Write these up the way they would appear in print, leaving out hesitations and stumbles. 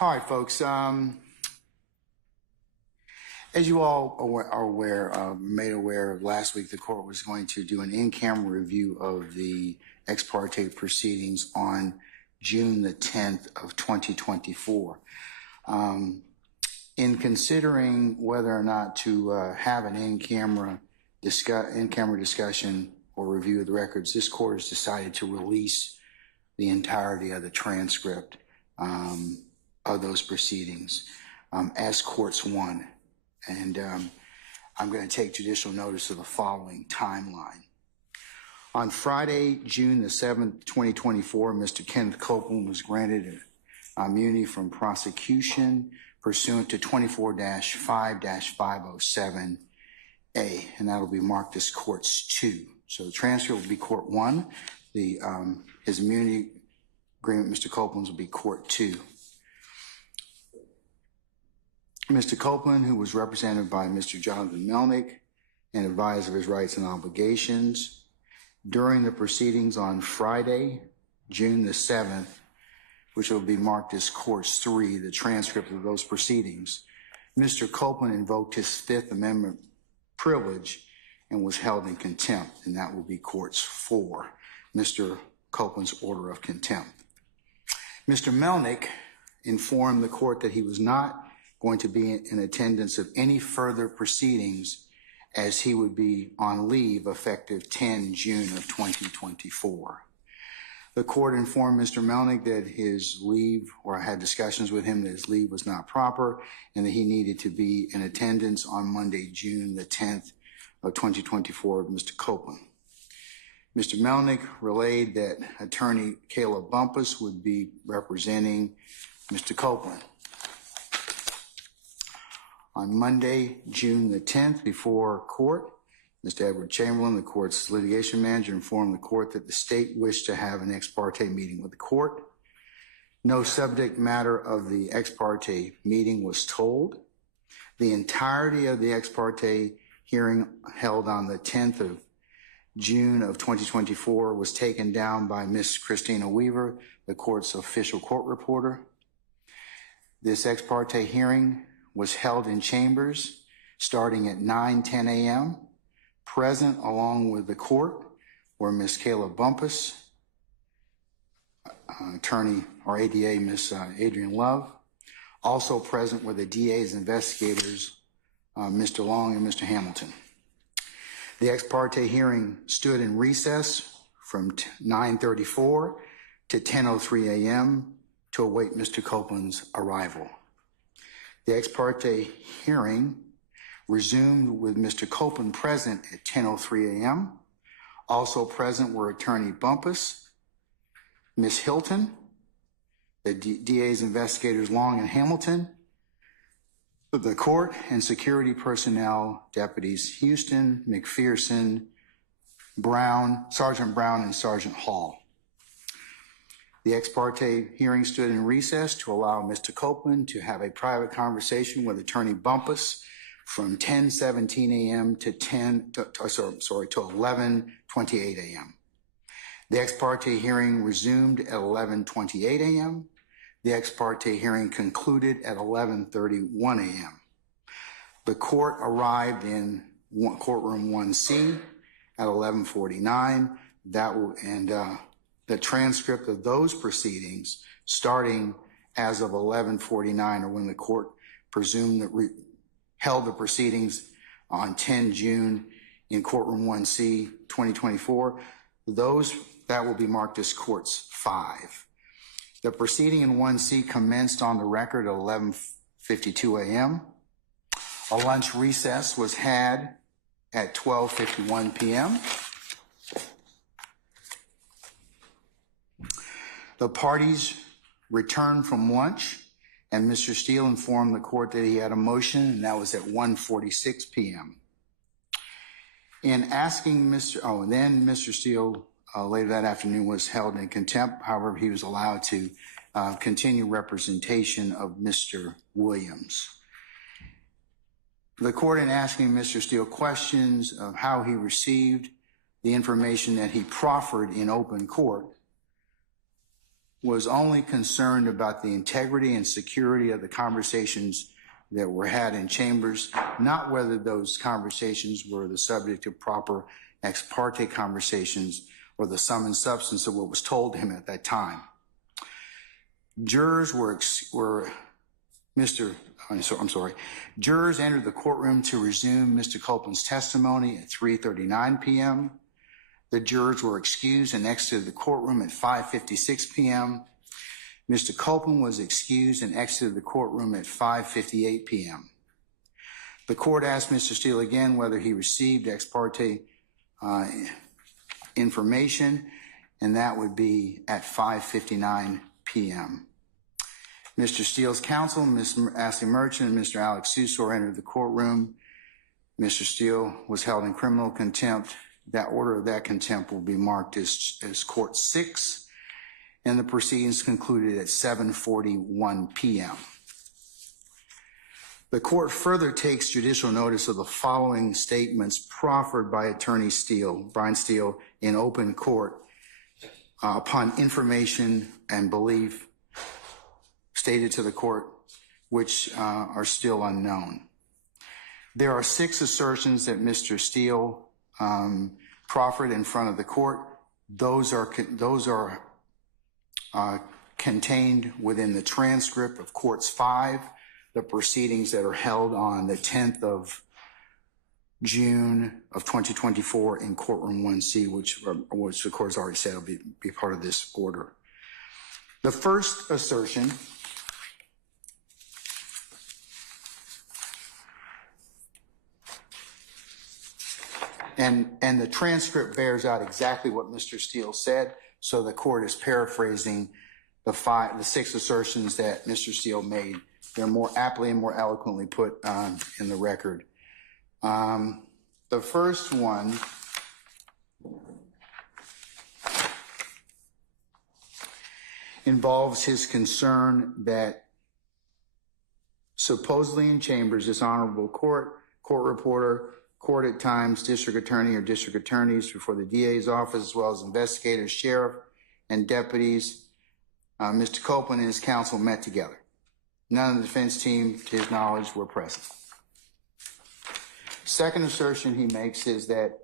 All right, folks. As you all are made aware of, last week the court was going to do an in-camera review of the ex parte proceedings on June the 10th of 2024. In considering whether or not to have an in-camera discussion or review of the records, this court has decided to release the entirety of the transcript of those proceedings as courts one. And I'm going to take judicial notice of the following timeline. On Friday, June the 7th, 2024, Mr. Kenneth Copeland was granted immunity from prosecution pursuant to 24-5-507A, and that'll be marked as courts 2. So the transcript will be court 1. His immunity agreement, Mr. Copeland's, will be court 2. Mr. Copeland, who was represented by Mr. Jonathan Melnick and advised of his rights and obligations, during the proceedings on Friday, June the 7th, which will be marked as courts 3, the transcript of those proceedings, Mr. Copeland invoked his Fifth Amendment privilege and was held in contempt, and that will be courts 4, Mr. Copeland's order of contempt. Mr. Melnick informed the court that he was not going to be in attendance of any further proceedings as he would be on leave effective 10 June of 2024. The court informed Mr. Melnick that his leave, or had discussions with him that his leave was not proper and that he needed to be in attendance on Monday, June the 10th of 2024 with Mr. Copeland. Mr. Melnick relayed that attorney Caleb Bumpus would be representing Mr. Copeland. On Monday, June the 10th, before court, Mr. Edward Chamberlain, the court's litigation manager, informed the court that the state wished to have an ex parte meeting with the court. No subject matter of the ex parte meeting was told. The entirety of the ex parte hearing held on the 10th of June of 2024 was taken down by Ms. Christina Weaver, the court's official court reporter. This ex parte hearing was held in chambers starting at 9:10 a.m. Present along with the court were Ms. Caleb Bumpus, attorney or ADA Ms. Adrian Love. Also present were the DA's investigators, Mr. Long and Mr. Hamilton. The ex parte hearing stood in recess from 9:34 to 10:03 a.m. to await Mr. Copeland's arrival. The ex parte hearing resumed with Mr. Copeland present at 10:03 a.m. Also present were attorney Bumpus, Ms. Hilton, the DA's investigators Long and Hamilton, the court and security personnel, deputies Houston, McPherson, Brown, Sergeant Brown, and Sergeant Hall. The ex parte hearing stood in recess to allow Mr. Copeland to have a private conversation with attorney Bumpus from 10:17 a.m. to 11:28 a.m. The ex parte hearing resumed at 11:28 a.m. The ex parte hearing concluded at 11:31 a.m. The court arrived in courtroom 1C at 11:49. The transcript of those proceedings, starting as of 11:49, or when the court presumed that held the proceedings on 10 June in courtroom 1C 2024, that will be marked as courts 5. The proceeding in 1C commenced on the record at 11:52 a.m. A lunch recess was had at 12:51 p.m. The parties returned from lunch, and Mr. Steele informed the court that he had a motion, and that was at 1:46 p.m. In asking then Mr. Steele later that afternoon was held in contempt. However, he was allowed to continue representation of Mr. Williams. The court, in asking Mr. Steele questions of how he received the information that he proffered in open court, was only concerned about the integrity and security of the conversations that were had in chambers, not whether those conversations were the subject of proper ex parte conversations or the sum and substance of what was told to him at that time. Jurors Jurors entered the courtroom to resume Mr. Copeland's testimony at 3:39 p.m. The jurors were excused and exited the courtroom at 5:56 p.m. Mr. Copeland was excused and exited the courtroom at 5:58 p.m. The court asked Mr. Steele again whether he received ex parte information, and that would be at 5:59 p.m. Mr. Steele's counsel, Ms. Ashley Merchant and Mr. Alex Susor entered the courtroom. Mr. Steele was held in criminal contempt. That order of that contempt will be marked as Court 6, and the proceedings concluded at 7:41 p.m. The court further takes judicial notice of the following statements proffered by Attorney Steele, Brian Steele, in open court upon information and belief stated to the court, which are still unknown. There are 6 assertions that Mr. Steele proffered in front of the court. Those are contained within the transcript of Courts 5, the proceedings that are held on the 10th of June of 2024 in Courtroom 1C, which the court's already said will be part of this order. The first assertion and the transcript bears out exactly what Mr. Steele said, so the court is paraphrasing the 6 assertions that Mr. Steele made. They're more aptly and more eloquently put in the record. The first one involves his concern that supposedly in chambers, this honorable court reporter, court at times, district attorney or district attorneys before the DA's office, as well as investigators, sheriff, and deputies, Mr. Copeland and his counsel met together. None of the defense team, to his knowledge, were present. Second assertion he makes is that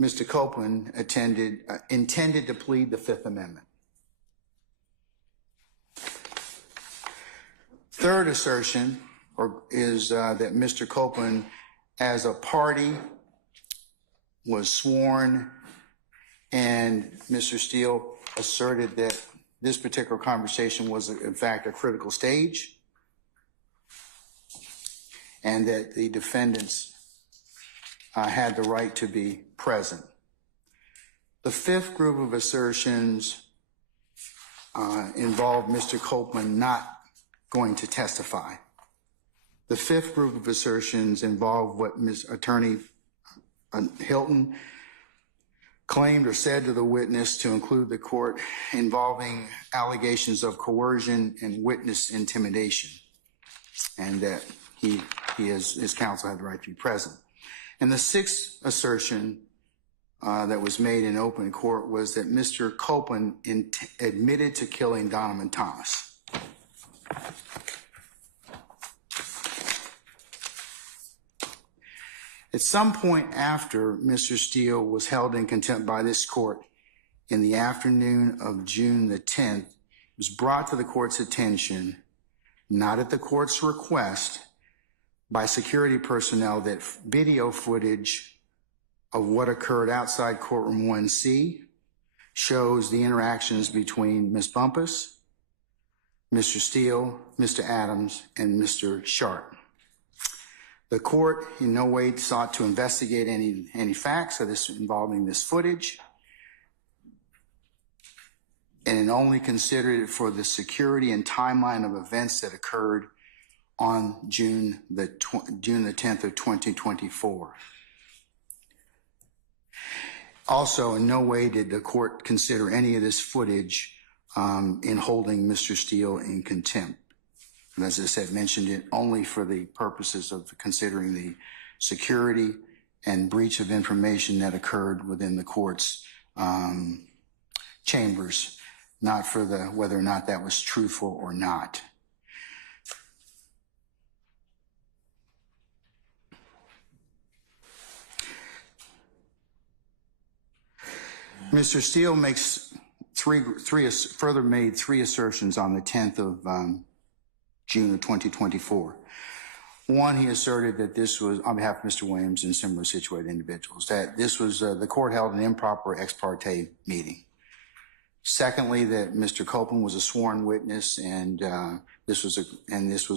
Mr. Copeland intended to plead the Fifth Amendment. Third assertion is that Mr. Copeland, as a party, was sworn, and Mr. Steele asserted that this particular conversation was, in fact, a critical stage, and that the defendants had the right to be present. The fifth group of assertions involved Mr. Copeland not going to testify. The fifth group of assertions involved what Ms. Attorney Hilton claimed or said to the witness, to include the court, involving allegations of coercion and witness intimidation, and that his counsel had the right to be present. And the sixth assertion that was made in open court was that Mr. Copeland admitted to killing Donovan Thomas. At some point after Mr. Steele was held in contempt by this court in the afternoon of June the 10th, it was brought to the court's attention, not at the court's request, by security personnel that video footage of what occurred outside Courtroom 1C shows the interactions between Ms. Bumpus, Mr. Steele, Mr. Adams, and Mr. Sharp. The court in no way sought to investigate any facts of this involving this footage, and it only considered it for the security and timeline of events that occurred on June the 10th of 2024. Also, in no way did the court consider any of this footage in holding Mr. Steele in contempt. And as I said, mentioned it only for the purposes of considering the security and breach of information that occurred within the court's chambers, not for the whether or not that was truthful or not. Mr. Steele makes further made three assertions on the 10th of June of 2024. One, he asserted that this was, on behalf of Mr. Williams and similar situated individuals, that this was, the court held an improper ex parte meeting. Secondly, that Mr. Copeland was a sworn witness and this was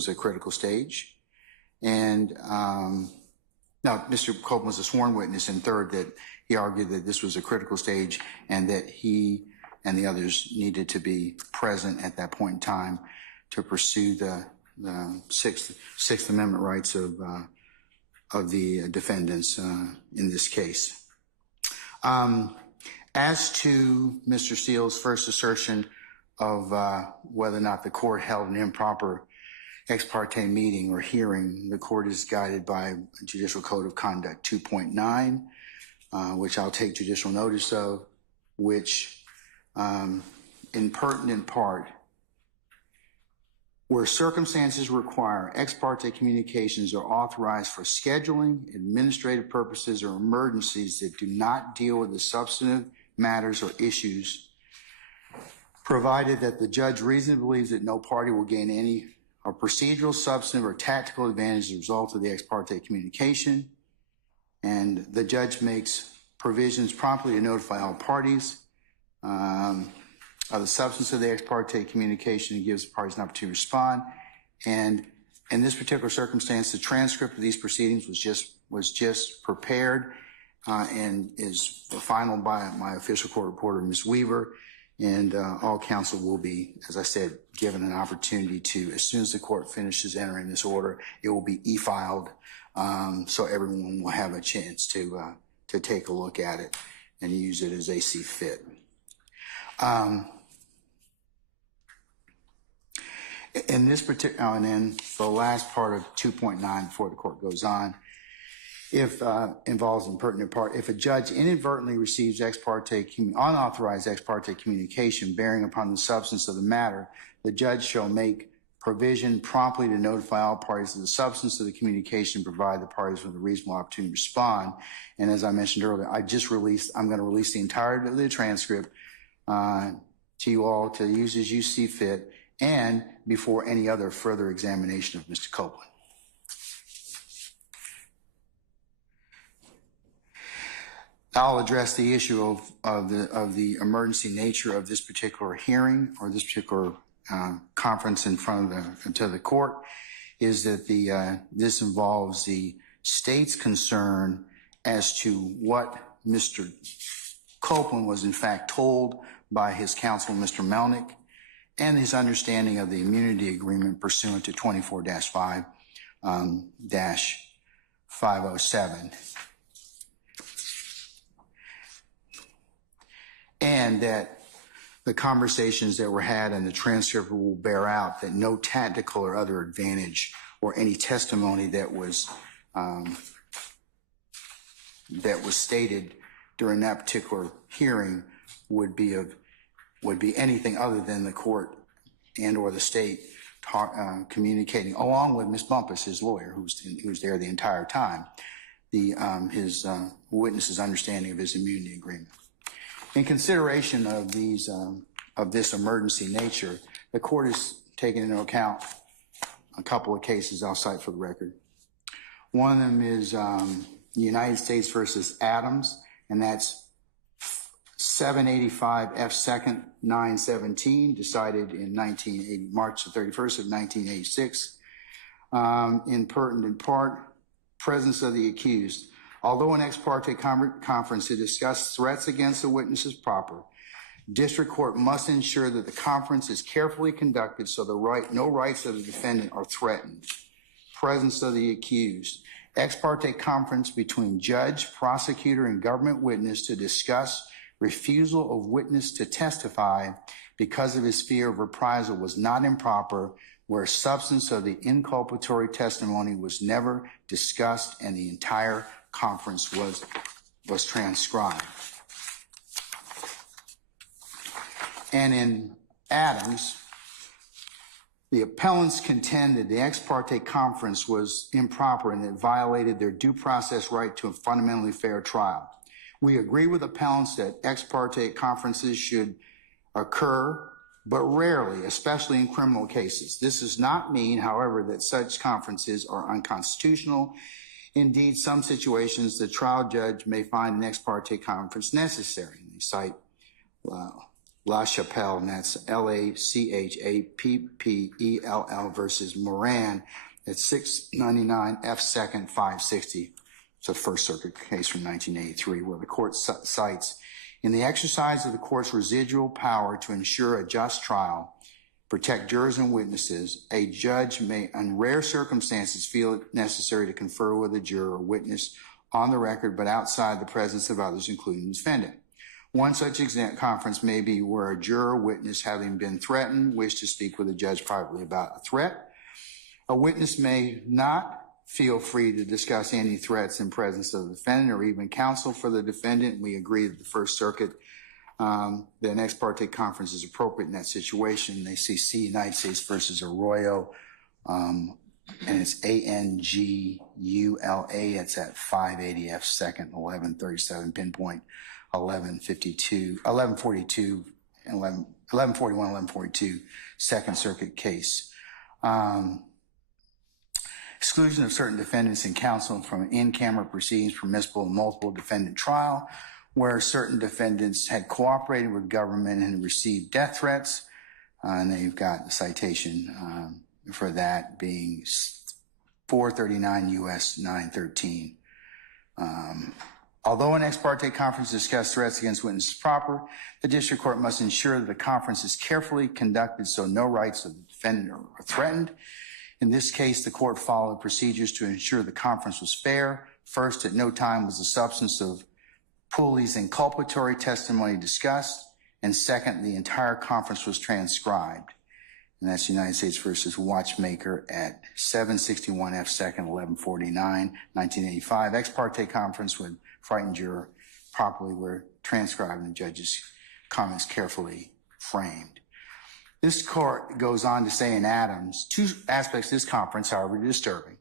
a critical stage. And no, Mr. Copeland was a sworn witness. And third, that he argued that this was a critical stage and that he and the others needed to be present at that point in time to pursue the Sixth Amendment rights of the defendants in this case. As to Mr. Steele's first assertion of whether or not the court held an improper ex parte meeting or hearing, the court is guided by Judicial Code of Conduct 2.9, which I'll take judicial notice of, which in pertinent part, where circumstances require ex parte communications are authorized for scheduling, administrative purposes, or emergencies that do not deal with the substantive matters or issues, provided that the judge reasonably believes that no party will gain any procedural, substantive, or tactical advantage as a result of the ex parte communication, and the judge makes provisions promptly to notify all parties of the substance of the ex parte communication and gives the parties an opportunity to respond. And in this particular circumstance, the transcript of these proceedings was just prepared and is final by my official court reporter, Ms. Weaver. And all counsel will be, as I said, given an opportunity to, as soon as the court finishes entering this order, it will be e-filed, so everyone will have a chance to take a look at it and use it as they see fit. In this particular, and then the last part of 2.9 before the court goes on, if involves in pertinent part, if a judge inadvertently receives unauthorized ex parte communication bearing upon the substance of the matter, the judge shall make provision promptly to notify all parties of the substance of the communication, provide the parties with a reasonable opportunity to respond. And as I mentioned earlier, I'm going to release the entirety of the transcript to you all to use as you see fit and before any other further examination of Mr. Copeland. I'll address the issue of the emergency nature of this particular hearing or this particular conference in front of the court. Is that this involves the state's concern as to what Mr. Copeland was in fact told by his counsel, Mr. Melnick, and his understanding of the immunity agreement pursuant to 24-5-507. And that the conversations that were had in the transcript will bear out that no tactical or other advantage or any testimony that was stated during that particular hearing would be anything other than the court and or the state communicating, along with Ms. Bumpus, his lawyer, who was there the entire time, his witness's understanding of his immunity agreement. In consideration of this emergency nature, the court has taken into account a couple of cases I'll cite for the record. One of them is United States versus Adams, and that's 785 F. 2nd 917, decided in March the 31st of 1986. In pertinent part, presence of the accused. Although an ex parte conference to discuss threats against the witness is proper, district court must ensure that the conference is carefully conducted so no rights of the defendant are threatened. Presence of the accused. Ex parte conference between judge, prosecutor, and government witness to discuss refusal of witness to testify because of his fear of reprisal was not improper, where substance of the inculpatory testimony was never discussed and the entire conference was transcribed. And in Adams, the appellants contended the ex parte conference was improper and it violated their due process right to a fundamentally fair trial. We agree with appellants that ex parte conferences should occur, but rarely, especially in criminal cases. This does not mean, however, that such conferences are unconstitutional. Indeed, some situations the trial judge may find an ex parte conference necessary. They cite La Chapelle, and that's LACHAPPELL versus Moran at 699 F. 2nd 560. It's a First Circuit case from 1983 where the court cites, in the exercise of the court's residual power to ensure a just trial, protect jurors and witnesses, a judge may, in rare circumstances, feel it necessary to confer with a juror or witness on the record, but outside the presence of others, including the defendant. One such conference may be where a juror or witness, having been threatened, wish to speak with a judge privately about a threat. A witness may not feel free to discuss any threats in presence of the defendant or even counsel for the defendant. We agree that the First Circuit, that an ex parte conference is appropriate in that situation. They see United States versus Arroyo, and it's ANGULA. It's at 580 F. 2nd 1137, pinpoint 1142 and 1141, 1142, Second Circuit case. Exclusion of certain defendants and counsel from in-camera proceedings permissible in multiple defendant trial, where certain defendants had cooperated with government and received death threats. And they've got the citation for that being 439 U.S. 913. Although an ex parte conference discussed threats against witnesses proper, the district court must ensure that the conference is carefully conducted so no rights of the defendant are threatened. In this case, the court followed procedures to ensure the conference was fair. First, at no time was the substance of Pooley's inculpatory testimony discussed. And second, the entire conference was transcribed. And that's United States versus Watchmaker at 761 F. 2nd 1149, 1985. Ex parte conference with frightened juror properly were transcribed and the judge's comments carefully framed. This court goes on to say in Adams, two aspects of this conference, however, are disturbing.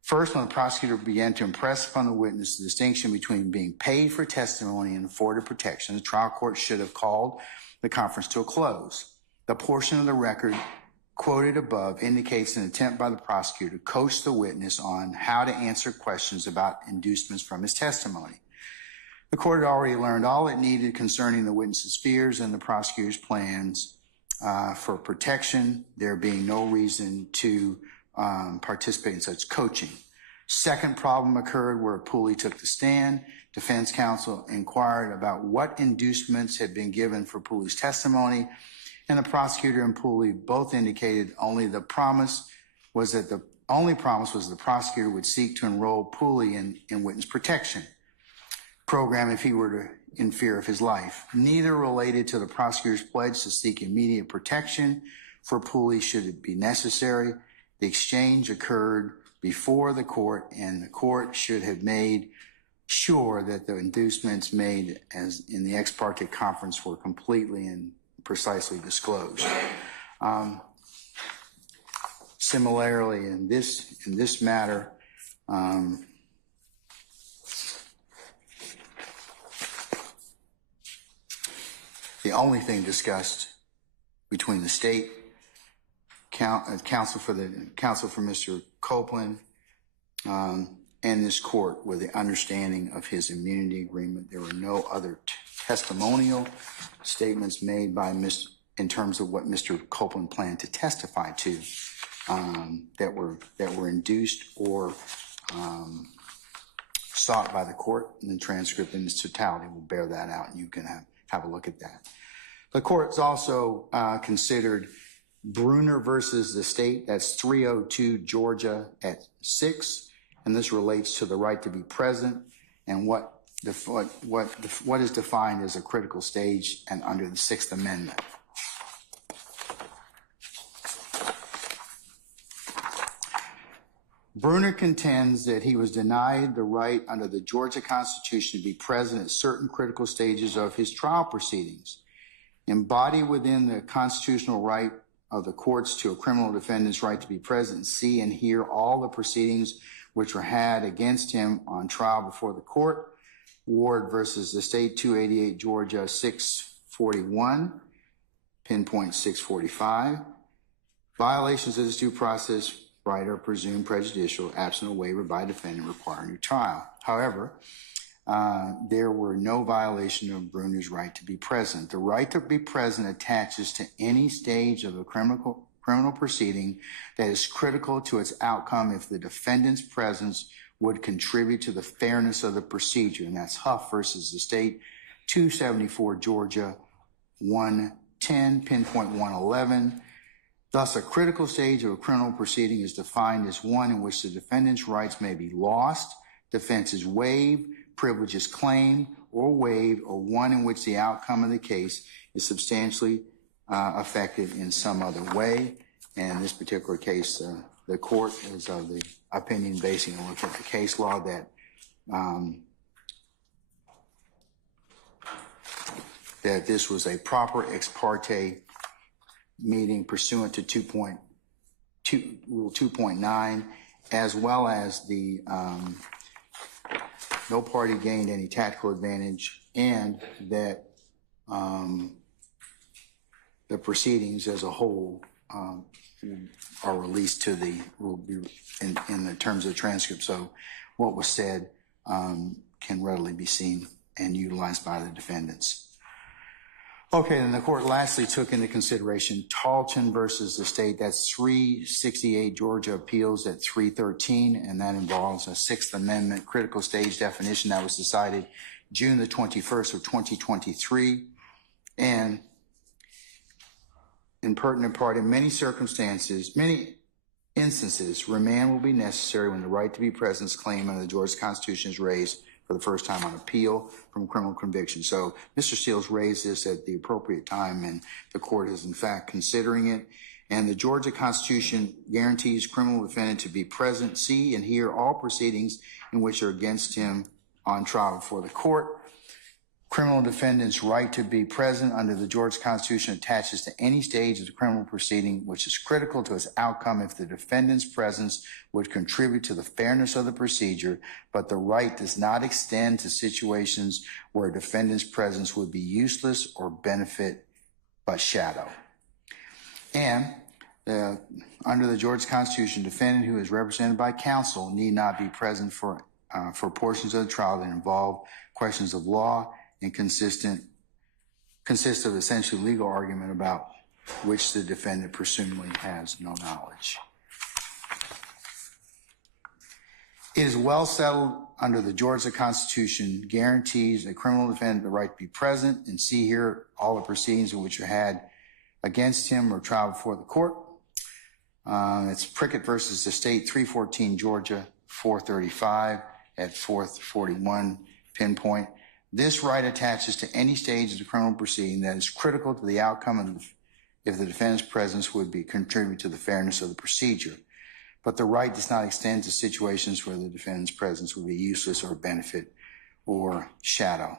First, when the prosecutor began to impress upon the witness the distinction between being paid for testimony and afforded protection, the trial court should have called the conference to a close. The portion of the record quoted above indicates an attempt by the prosecutor to coach the witness on how to answer questions about inducements from his testimony. The court had already learned all it needed concerning the witness's fears and the prosecutor's plans for protection, there being no reason to participate in such coaching. Second problem occurred where Pooley took the stand. Defense counsel inquired about what inducements had been given for Pooley's testimony, and the prosecutor and Pooley both indicated the promise was the prosecutor would seek to enroll Pooley in witness protection program if he were in fear of his life. Neither related to the prosecutor's pledge to seek immediate protection for Pooley should it be necessary. The exchange occurred before the court, and the court should have made sure that the inducements made as in the ex parte conference were completely and precisely disclosed. Similarly, in this matter, the only thing discussed between the state counsel for Mr. Copeland and this court were the understanding of his immunity agreement. There were no other testimonial statements made by in terms of what Mr. Copeland planned to testify to that were induced or sought by the court. And the transcript in its totality will bear that out, and you can have a look at that. The court's also considered Bruner versus the state. That's 302 Georgia at 6, and this relates to the right to be present and what is defined as a critical stage and under the Sixth Amendment. Bruner contends that he was denied the right under the Georgia Constitution to be present at certain critical stages of his trial proceedings. embodied within the constitutional right of the courts to a criminal defendant's right to be present, see, and hear all the proceedings which were had against him on trial before the court. Ward versus the State, 288 Georgia 641, pinpoint 645. Violations of this due process right are presumed prejudicial, absent a waiver by defendant requiring a new trial. However, there were no violation of Bruner's right to be present. The right to be present attaches to any stage of a criminal proceeding that is critical to its outcome if the defendant's presence would contribute to the fairness of the procedure. And that's Huff versus the State, 274 Georgia 110, pinpoint 111. Thus, a critical stage of a criminal proceeding is defined as one in which the defendant's rights may be lost, defense is waived, privilege is claimed or waived, or one in which the outcome of the case is substantially affected in some other way. And in this particular case, the court is of the opinion, basing on look at the case law, that that this was a proper ex parte meeting pursuant to Rule 2.9, as well as the no party gained any tactical advantage, and that the proceedings as a whole are released to will be in the terms of the transcript. So what was said can readily be seen and utilized by the defendants. Okay, and the court lastly took into consideration Talton versus the State. That's 368 Georgia Appeals at 313, and that involves a Sixth Amendment critical stage definition that was decided June the 21st of 2023. And in pertinent part, in many instances, remand will be necessary when the right to be present claim under the Georgia Constitution is raised for the first time on appeal from criminal conviction. So Mr. Steele's raised this at the appropriate time, and the court is in fact considering it. And the Georgia Constitution guarantees criminal defendant to be present, see, and hear all proceedings in which are against him on trial before the court. Criminal defendant's right to be present under the Georgia Constitution attaches to any stage of the criminal proceeding which is critical to its outcome if the defendant's presence would contribute to the fairness of the procedure, but the right does not extend to situations where a defendant's presence would be useless or benefit but shadow. And under the Georgia Constitution, defendant who is represented by counsel need not be present for portions of the trial that involve questions of law and consist of essentially legal argument about which the defendant presumably has no knowledge. It is well settled under the Georgia Constitution guarantees a criminal defendant the right to be present and see, hear all the proceedings in which are had against him or trial before the court. It's Prickett versus the State, 314 Georgia 435 at 441 pinpoint. This right attaches to any stage of the criminal proceeding that is critical to the outcome if the defendant's presence would be contribute to the fairness of the procedure. But the right does not extend to situations where the defendant's presence would be useless or benefit or shadow.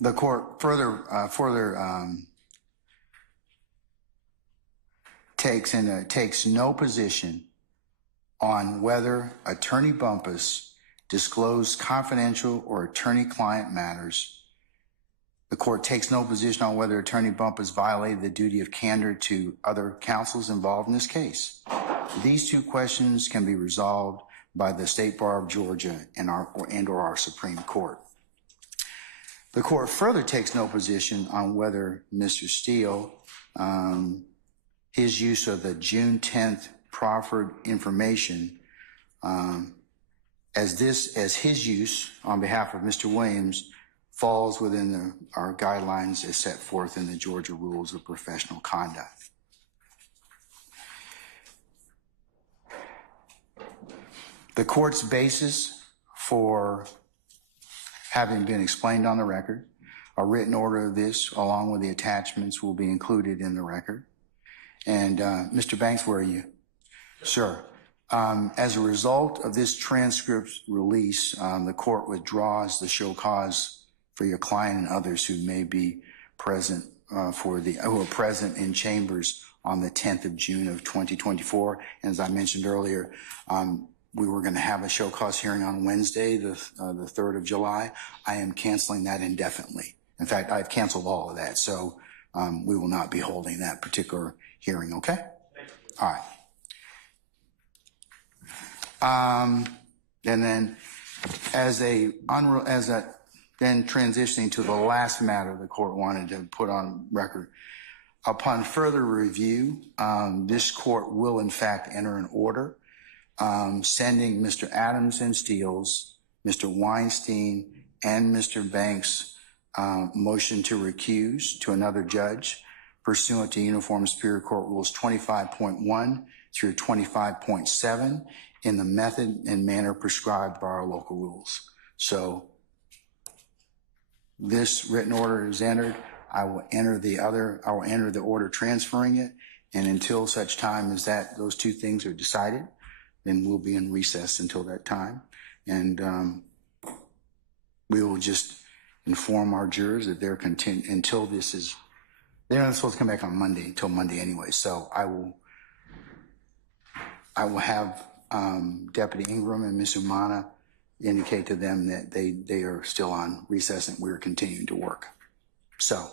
The court further takes no position on whether Attorney Bumpus disclosed confidential or attorney-client matters. The court takes no position on whether Attorney Bumpus violated the duty of candor to other counsels involved in this case. These two questions can be resolved by the State Bar of Georgia and our Supreme Court. The court further takes no position on whether Mr. Steele, his use of the June 10th proffered information, as his use on behalf of Mr. Williams falls within our guidelines as set forth in the Georgia Rules of Professional Conduct. The court's basis for having been explained on the record, a written order of this, along with the attachments, will be included in the record. And Mr. Banks, where are you? Sir, as a result of this transcript release, the court withdraws the show cause for your client and others who may be present who are present in chambers on the 10th of June of 2024. And as I mentioned earlier, we were going to have a show cause hearing on Wednesday, the 3rd of July. I am canceling that indefinitely. In fact, I've canceled all of that. So we will not be holding that particular hearing, okay? All right. And then then transitioning to the last matter the court wanted to put on record. Upon further review, this court will in fact enter an order sending Mr. Adams and Steele's, Mr. Weinstein, and Mr. Banks' motion to recuse to another judge pursuant to Uniform Superior Court Rules 25.1 through 25.7 in the method and manner prescribed by our local rules. So this written order is entered. I will enter the order transferring it, and until such time as those two things are decided, then we'll be in recess until that time. And we will just inform our jurors that they're until this is, they're not supposed to come back on Monday until Monday anyway. So I will have Deputy Ingram and Ms. Umana indicate to them that they are still on recess and we're continuing to work. So